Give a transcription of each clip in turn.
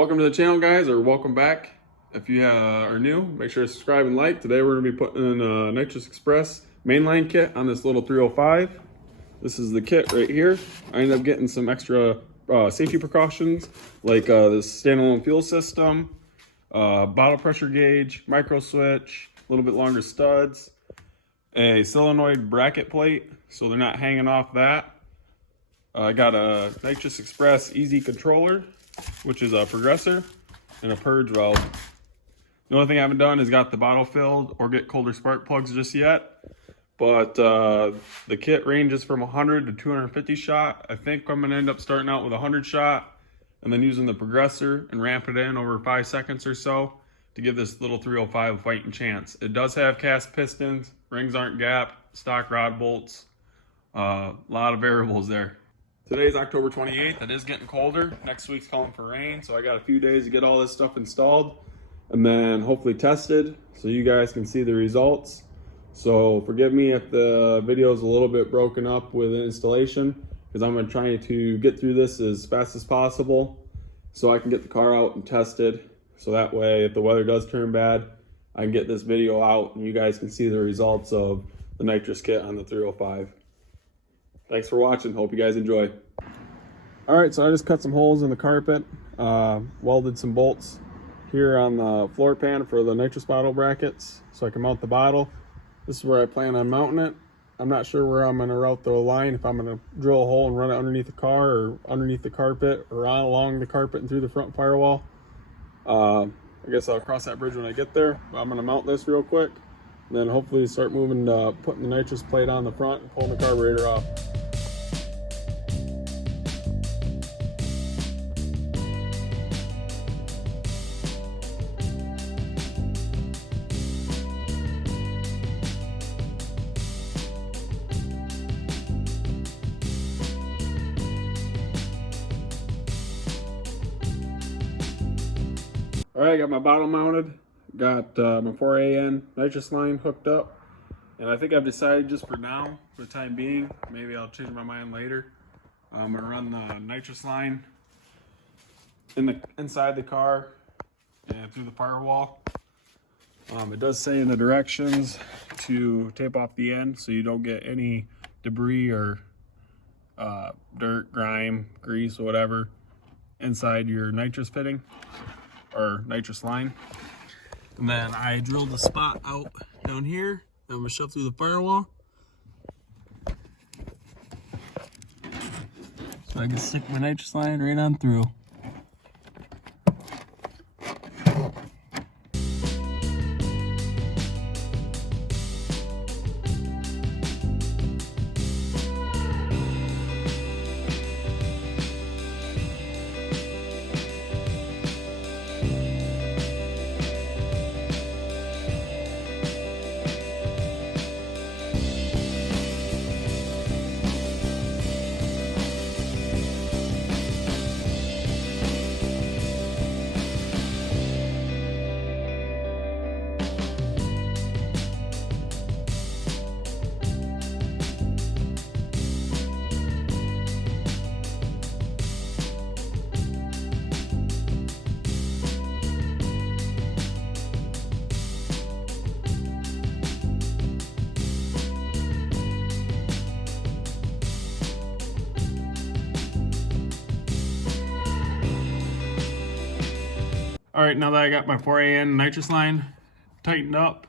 Welcome to the channel, guys, or welcome back. If you are new, make sure to subscribe and like. Today we're going to be putting in a Nitrous Express mainline kit on this little 305. This is the kit right here. I ended up getting some extra safety precautions like this standalone fuel system, bottle pressure gauge, micro switch, a little bit longer studs, a solenoid bracket plate so they're not hanging off that. I got a Nitrous Express easy controller, which is a progressor, and a purge valve. The only thing I haven't done is got the bottle filled or get colder spark plugs just yet. But the kit ranges from 100 to 250 shot. I think I'm gonna end up starting out with 100 shot and then using the progressor and ramp it in over 5 seconds or so to give this little 305 a fighting chance. It does have cast pistons, rings aren't gapped, stock rod bolts, a lot of variables there. Today's October 28th. It is getting colder. Next week's calling for rain, so I got a few days to get all this stuff installed and then hopefully tested so you guys can see the results. So forgive me if the video is a little bit broken up with the installation, because I'm trying to get through this as fast as possible so I can get the car out and tested. So that way, if the weather does turn bad, I can get this video out and you guys can see the results of the nitrous kit on the 305. Thanks for watching. Hope you guys enjoy. All right, so I just cut some holes in the carpet, welded some bolts here on the floor pan for the nitrous bottle brackets so I can mount the bottle. This is where I plan on mounting it. I'm not sure where I'm gonna route the line, if I'm gonna drill a hole and run it underneath the car or underneath the carpet or on along the carpet and through the front firewall. I guess I'll cross that bridge when I get there. But I'm gonna mount this real quick and then hopefully start moving to putting the nitrous plate on the front and pulling the carburetor off. All right, got my bottle mounted, got my 4AN nitrous line hooked up, and I think I've decided just for now, for the time being, maybe I'll change my mind later. I'm gonna run the nitrous line inside the car and through the firewall. It does say in the directions to tape off the end so you don't get any debris or dirt, grime, grease, or whatever inside your nitrous fitting or nitrous line. And then I drilled a spot out down here that I'm gonna shove through the firewall so I can stick my nitrous line right on through. All right, now that I got my 4AN nitrous line tightened up,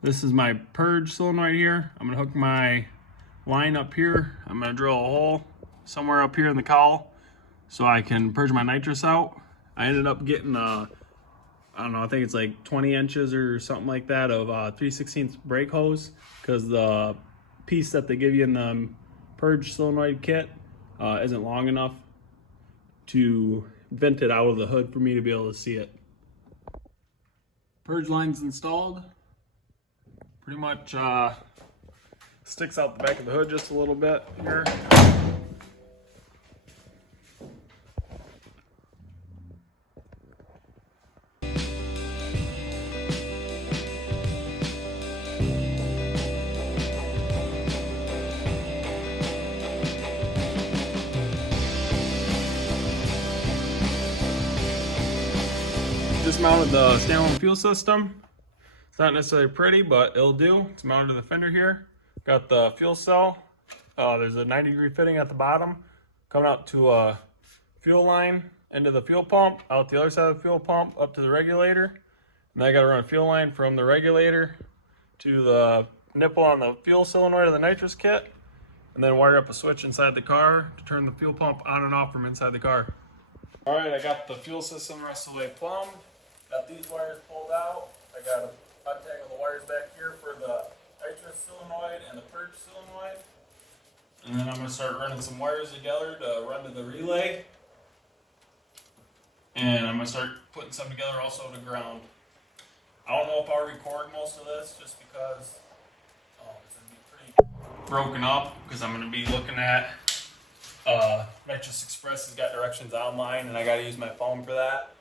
this is my purge solenoid here. I'm gonna hook my line up here. I'm gonna drill a hole somewhere up here in the cowl so I can purge my nitrous out. I ended up getting I don't know, I think it's like 20 inches or something like that of 3/16 brake hose, because the piece that they give you in the purge solenoid kit isn't long enough to vent it out of the hood for me to be able to see it. Purge line's installed. Pretty much sticks out the back of the hood just a little bit here. just mounted the Standalone fuel system. It's not necessarily pretty, but it'll do. It's mounted to the fender here. Got the fuel cell. There's a 90-degree fitting at the bottom, coming out to a fuel line into the fuel pump, out the other side of the fuel pump, up to the regulator. And then I got to run a fuel line from the regulator to the nipple on the fuel solenoid of the nitrous kit, and then wire up a switch inside the car to turn the fuel pump on and off from inside the car. All right, I got the fuel system the rest of the way plumbed. Got these wires pulled out. I got to untangle the wires back here for the nitrous solenoid and the purge solenoid. And then I'm going to start running some wires together to run to the relay. And I'm going to start putting some together also to ground. I don't know if I'll record most of this just because it's going to be pretty broken up, because I'm going to be looking at Nitrous Express has got directions online and I got to use my phone for that.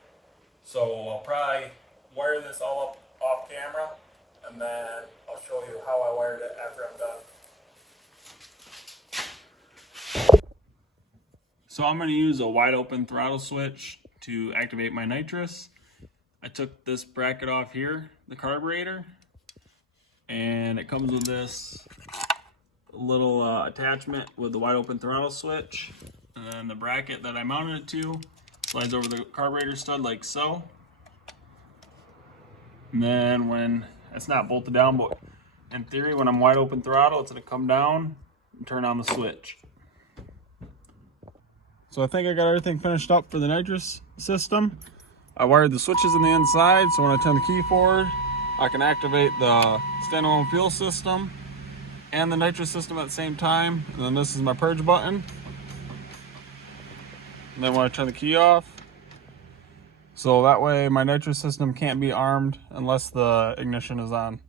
So I'll probably wire this all up off camera, and then I'll show you how I wired it after I'm done. So I'm going to use a wide open throttle switch to activate my nitrous. I took this bracket off here, the carburetor, and it comes with this little attachment with the wide open throttle switch, and then the bracket that I mounted it to slides over the carburetor stud like so. And then when it's not bolted down, but in theory when I'm wide open throttle, it's going to come down and turn on the switch. So I think I got everything finished up for the nitrous system. I wired the switches on the inside, so when I turn the key forward, I can activate the standalone fuel system and the nitrous system at the same time. And then this is my purge button. And then when I turn the key off, so that way my nitrous system can't be armed unless the ignition is on.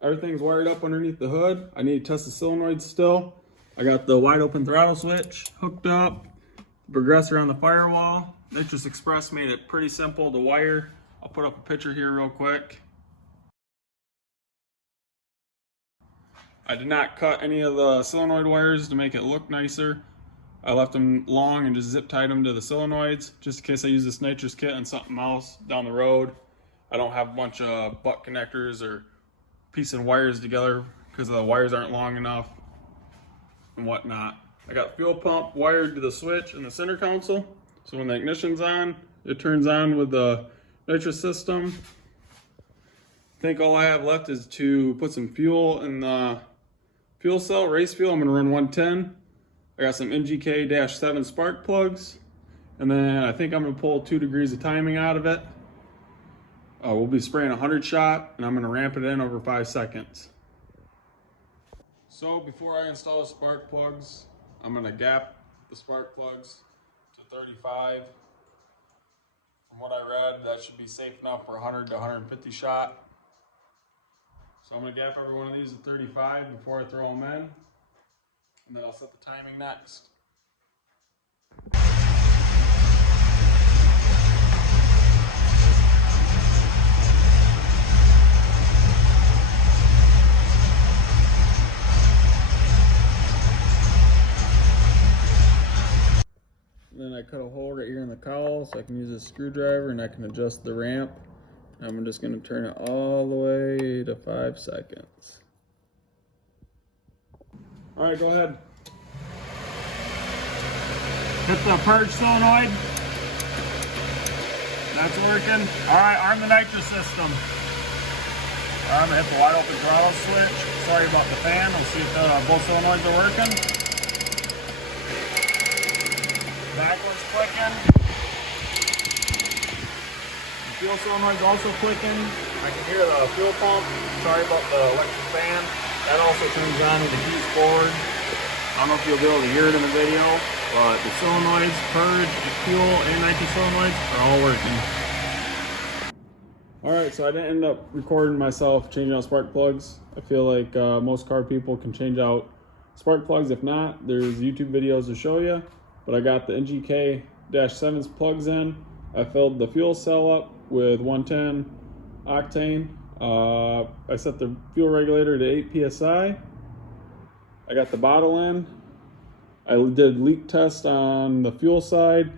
Everything's wired up underneath the hood. I need to test the solenoids still. I got the wide open throttle switch hooked up, progressor on the firewall. Nitrous Express made it pretty simple to wire. I'll put up a picture here real quick. I did not cut any of the solenoid wires to make it look nicer. I left them long and just zip tied them to the solenoids, just in case I use this nitrous kit on something else down the road. I don't have a bunch of butt connectors or piecing wires together because the wires aren't long enough and whatnot. I got fuel pump wired to the switch in the center console, so when the ignition's on, it turns on with the nitrous system. I think all I have left is to put some fuel in the fuel cell, race fuel. I'm going to run 110. I got some NGK-7 spark plugs, and then I think I'm going to pull 2 degrees of timing out of it. We'll be spraying 100 shot, and I'm going to ramp it in over 5 seconds. So before I install the spark plugs, I'm going to gap the spark plugs to 35. From what I read, that should be safe enough for 100 to 150 shot. So I'm going to gap every one of these at 35 before I throw them in. And then I'll set the timing next. And then I cut a hole right here in the cowl so I can use a screwdriver and I can adjust the ramp. I'm just going to turn it all the way to 5 seconds. All right, go ahead. Hit the purge solenoid. That's working. All right, arm the nitrous system. All right, I'm gonna hit the wide open throttle switch. Sorry about the fan. We'll see if both solenoids are working. Backwards clicking. The fuel solenoid's also clicking. I can hear the fuel pump. Sorry about the electric fan. That also turns on with the keys forward. I don't know if you'll be able to hear it in the video, but the solenoids, purge, fuel, and nitrous solenoids are all working. Alright, so I didn't end up recording myself changing out spark plugs. I feel like most car people can change out spark plugs. If not, there's YouTube videos to show you. But I got the NGK-7's plugs in. I filled the fuel cell up with 110 octane. I set the fuel regulator to 8 psi. I got the bottle in. I did leak test on the fuel side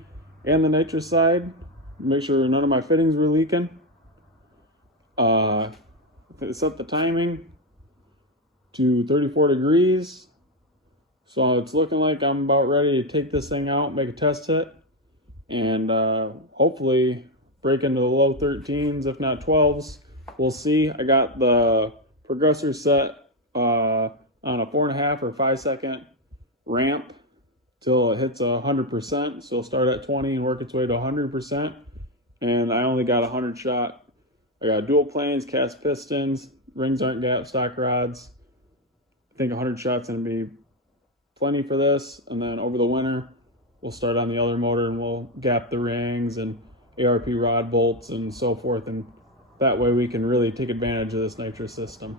and the nitrous side. make sure none of my fittings were leaking. Set the timing to 34 degrees. So it's looking like I'm about ready to take this thing out, make a test hit, and hopefully break into the low 13s, if not 12s. We'll see. I got the progressor set on a 4.5 or 5 second ramp till it hits 100%. So it'll start at 20 and work its way to 100%. And I only got 100 shot. I got dual planes, cast pistons, rings aren't gap, stock rods. I think 100 shots gonna be plenty for this. And then over the winter, we'll start on the other motor and we'll gap the rings and ARP rod bolts and so forth. And that way we can really take advantage of this nitrous system.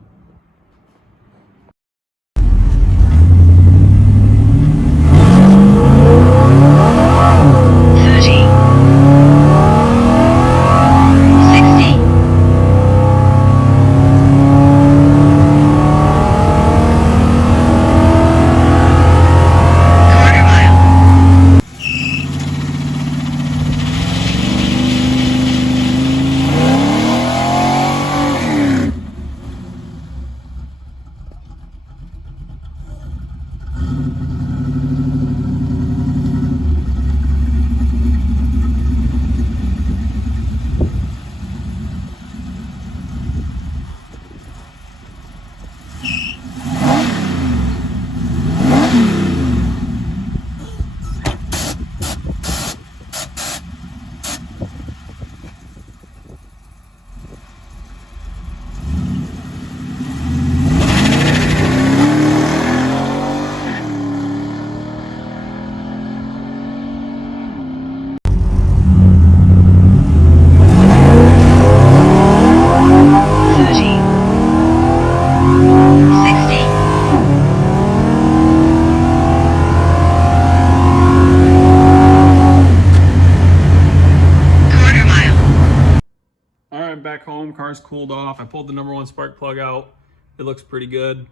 Back home, car's cooled off. I pulled the number 1 spark plug out. It looks pretty good.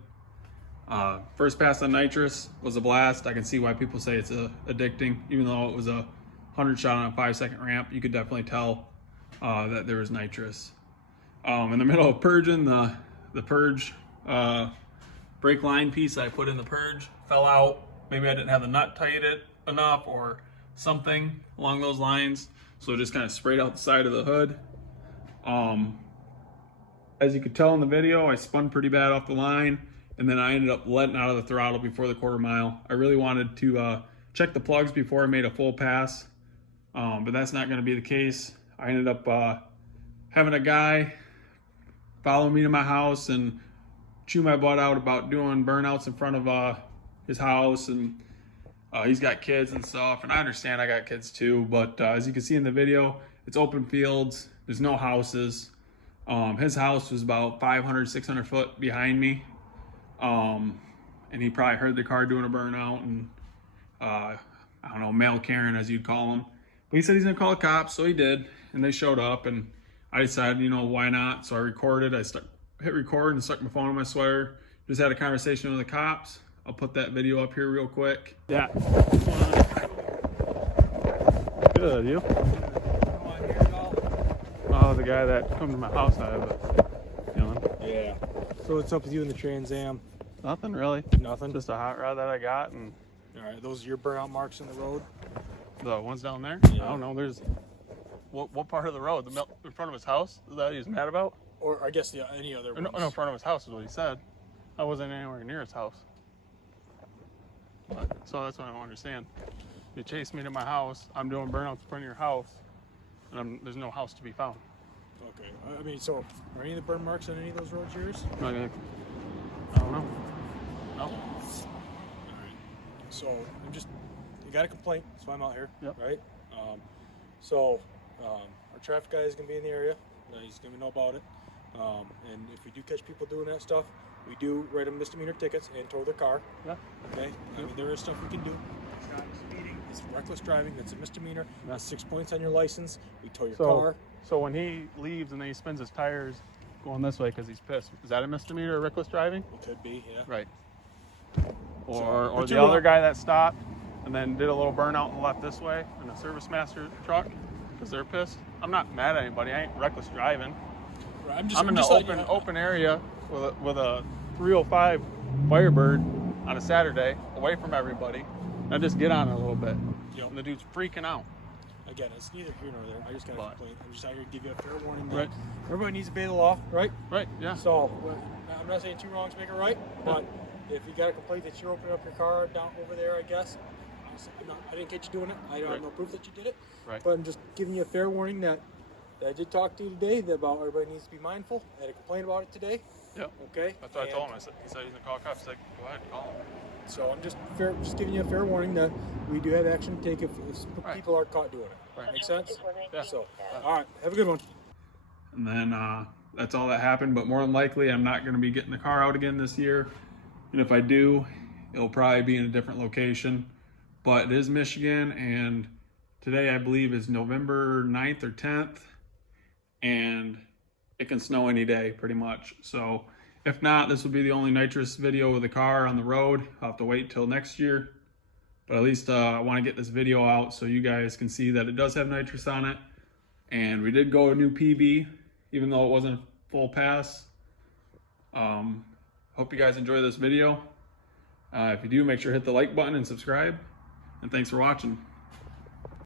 First pass on nitrous was a blast. I can see why people say it's addicting. Even though it was a 100 shot on a 5 second ramp, you could definitely tell that there was nitrous. In the middle of purging, the purge brake line piece I put in the purge fell out. Maybe I didn't have the nut tightened enough or something along those lines. So it just kind of sprayed out the side of the hood. As you could tell in the video, I spun pretty bad off the line, and then I ended up letting out of the throttle before the quarter mile. I really wanted to check the plugs before I made a full pass, but that's not going to be the case. I ended up having a guy follow me to my house and chew my butt out about doing burnouts in front of his house, and he's got kids and stuff, and I understand I got kids too, but as you can see in the video, it's open fields. There's no houses. His house was about 500, 600 foot behind me. And he probably heard the car doing a burnout and, I don't know, mail Karen as you'd call him. But he said he's gonna call the cops, so he did. And they showed up and I decided, you know, why not? So I recorded, hit record and stuck my phone in my sweater. Just had a conversation with the cops. I'll put that video up here real quick. Yeah. Good, you? Oh, the guy that come to my house, I have a feeling. Yeah. So what's up with you in the Trans Am? Nothing really. Nothing? Just a hot rod that I got. And all right, those are your burnout marks in the road? The ones down there? Yeah. I don't know. There's what part of the road? The in front of his house? Is that what he's mad about? Or I guess any other ones? No, in front of his house is what he said. I wasn't anywhere near his house. So that's what I don't understand. You chased me to my house. I'm doing burnouts in front of your house, and there's no house to be found. Okay. I mean, so are any of the burn marks on any of those roads yours? Okay. I don't know. No. All right. So you got a complaint. That's why I'm out here. Yep. Right. Our traffic guy is gonna be in the area. He's gonna know about it. And if we do catch people doing that stuff, we do write them misdemeanor tickets and tow their car. Yeah. Okay. I mean, there is stuff we can do. It's not speeding. It's reckless driving. That's a misdemeanor. That's 6 points on your license. We tow your car. So when he leaves and then he spins his tires going this way because he's pissed, is that a misdemeanor or reckless driving? It could be, yeah. Right. Or the other guy that stopped and then did a little burnout and left this way in a service master truck, because they're pissed. I'm not mad at anybody. I ain't reckless driving. Right, I'm in an open area with a 305 Firebird on a Saturday, away from everybody. I just get on it a little bit, and the dude's freaking out. Again, it's neither here nor there. I just got to complain. I'm just out here to give you a fair warning that Right. everybody needs to obey the law, right? Right, yeah. So, I'm not saying two wrongs make a right, but if you got a complaint that you're opening up your car down over there, I guess, I didn't catch you doing it. I don't have no proof that you did it. Right. But I'm just giving you a fair warning that I did talk to you today about everybody needs to be mindful. I had a complaint about it today. Yep. Okay. That's what I told him. He said he's going to call cops. He's like, go ahead, call him. So I'm just giving you a fair warning that we do have action to take if people are caught doing it. Right. Make sense? Yeah. So, all right. Have a good one. And then that's all that happened. But more than likely, I'm not going to be getting the car out again this year. And if I do, it'll probably be in a different location. But it is Michigan, and today I believe is November 9th or 10th. And it can snow any day, pretty much. So if not, this will be the only nitrous video with the car on the road. I'll have to wait till next year. But at least I want to get this video out so you guys can see that it does have nitrous on it. And we did go a new PB, even though it wasn't a full pass. Hope you guys enjoy this video. If you do, make sure to hit the like button and subscribe. And thanks for watching.